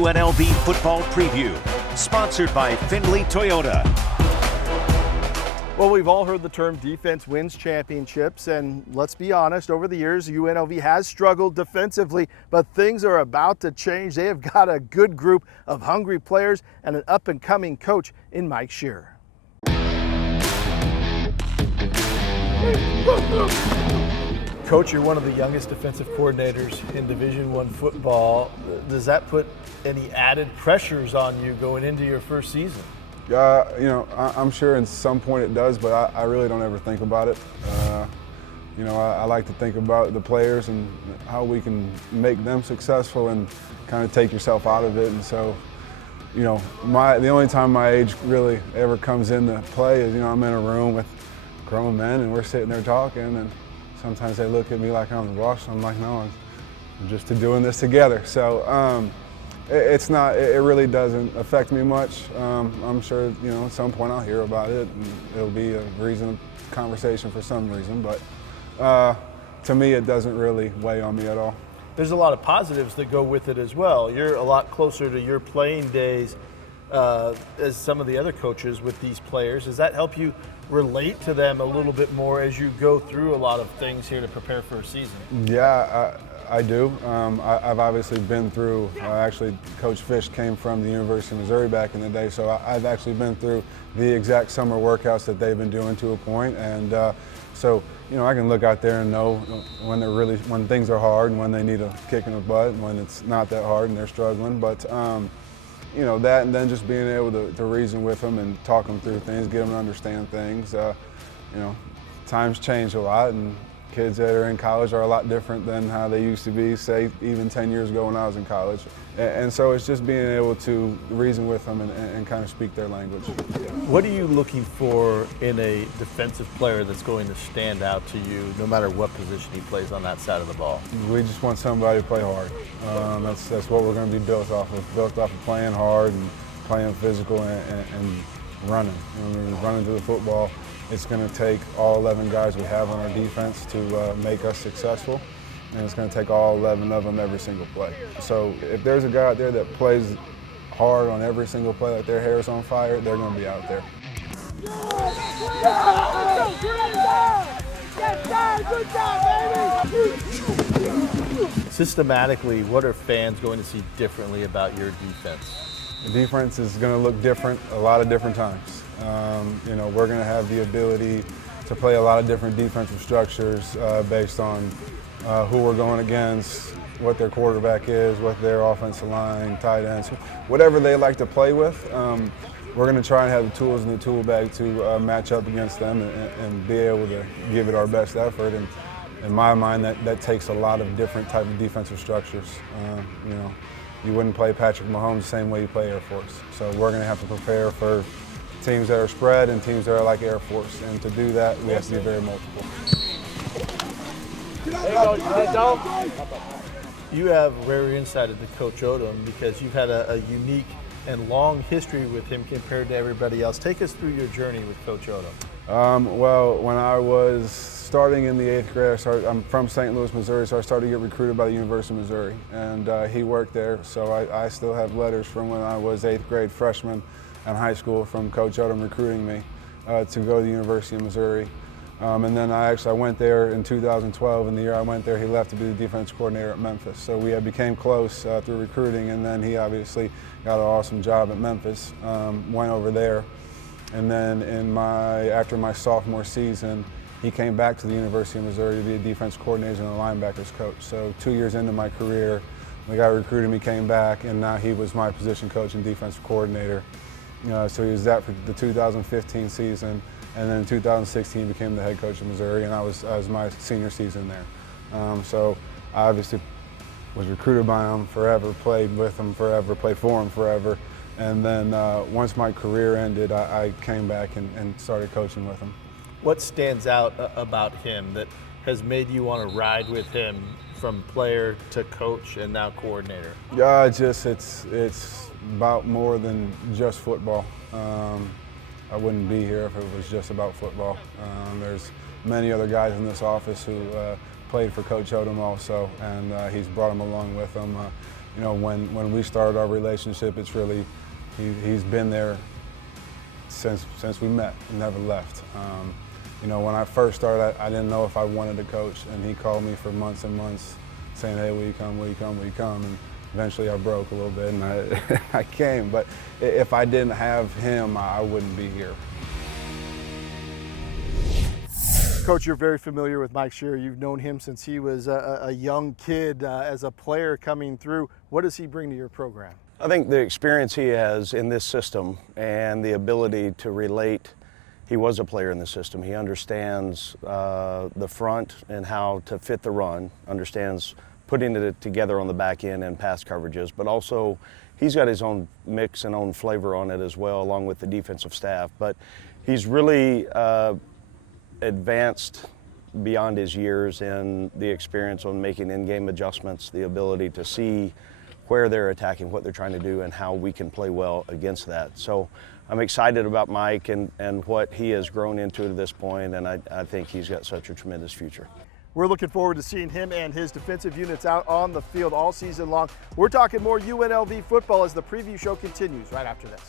UNLV Football Preview, sponsored by Findlay Toyota. Well, we've all heard the term defense wins championships, and let's be honest, over the years, UNLV has struggled defensively, but things are about to change. They have got a good group of hungry players and an up-and-coming coach in Mike Shearer. Coach, you're one of the youngest defensive coordinators in Division I football. Does that put any added pressures on you going into your first season? I'm sure at some point it does, but I really don't ever think about it. I like to think about the players and how we can make them successful and kind of take yourself out of it. And so, the only time my age really ever comes into play is, I'm in a room with grown men and we're sitting there talking, and sometimes they look at me like I'm the boss. I'm like, no, I'm just doing this together. So. It really doesn't affect me much. I'm sure, at some point I'll hear about it and it'll be a reason of conversation for some reason, but to me it doesn't really weigh on me at all. There's a lot of positives that go with it as well. You're a lot closer to your playing days as some of the other coaches with these players. Does that help you relate to them a little bit more as you go through a lot of things here to prepare for a season? Yeah, I do. I've obviously been through, actually Coach Fish came from the University of Missouri back in the day, so I've actually been through the exact summer workouts that they've been doing to a point. And so, I can look out there and know when things are hard and when they need a kick in the butt and when it's not that hard and they're struggling. But, that and then just being able to reason with them and talk them through things, get them to understand things. Times change a lot, and kids that are in college are a lot different than how they used to be, say, even 10 years ago when I was in college. And so it's just being able to reason with them and kind of speak their language. What are you looking for in a defensive player that's going to stand out to you no matter what position he plays on that side of the ball? We just want somebody to play hard. That's what we're going to be built off of playing hard and playing physical and running. Running to the football. It's going to take all 11 guys we have on our defense to make us successful, and it's going to take all 11 of them every single play. So if there's a guy out there that plays hard on every single play, like their hair is on fire, they're going to be out there. Systematically, what are fans going to see differently about your defense? The defense is going to look different a lot of different times. We're going to have the ability to play a lot of different defensive structures based on who we're going against, what their quarterback is, what their offensive line, tight ends, whatever they like to play with. We're going to try and have the tools in the tool bag to match up against them and be able to give it our best effort. And in my mind, that takes a lot of different type of defensive structures. You wouldn't play Patrick Mahomes the same way you play Air Force. So we're going to have to prepare for teams that are spread and teams that are like Air Force. And to do that, we have to be very multiple. You have rare insight into Coach Odom because you've had a unique and long history with him compared to everybody else. Take us through your journey with Coach Odom. Well, when I was starting in the 8th grade, I'm from St. Louis, Missouri, so I started to get recruited by the University of Missouri. And he worked there, so I still have letters from when I was 8th grade freshman in high school from Coach Odom recruiting me to go to the University of Missouri. And then I went there in 2012, and the year I went there, he left to be the defense coordinator at Memphis. So we became close through recruiting, and then he obviously got an awesome job at Memphis, went over there. And then after my sophomore season, he came back to the University of Missouri to be a defense coordinator and a linebackers coach. So 2 years into my career, the guy recruited me came back, and now he was my position coach and defensive coordinator. So he was that for the 2015 season. And then in 2016 became the head coach of Missouri, and I was my senior season there. So I obviously was recruited by him forever, played with him forever, played for him forever. And then once my career ended, I came back and started coaching with him. What stands out about him that has made you want to ride with him from player to coach and now coordinator? Yeah, it's about more than just football. I wouldn't be here if it was just about football. There's many other guys in this office who played for Coach Odom also, and he's brought them along with him. you know, when we started our relationship, it's really, he's been there since we met, never left. You know, when I first started, I didn't know if I wanted to coach, and he called me for months and months saying, hey, will you come, will you come, will you come? And eventually I broke a little bit and I came, but if I didn't have him, I wouldn't be here. Coach, you're very familiar with Mike Shearer. You've known him since he was a young kid as a player coming through. What does he bring to your program? I think the experience he has in this system and the ability to relate. He was a player in the system. He understands the front and how to fit the run, understands putting it together on the back end and pass coverages, but also he's got his own mix and own flavor on it as well, along with the defensive staff. But he's really advanced beyond his years in the experience on making in-game adjustments, the ability to see where they're attacking, what they're trying to do, and how we can play well against that. So I'm excited about Mike and what he has grown into at this point, and I think he's got such a tremendous future. We're looking forward to seeing him and his defensive units out on the field all season long. We're talking more UNLV football as the preview show continues right after this.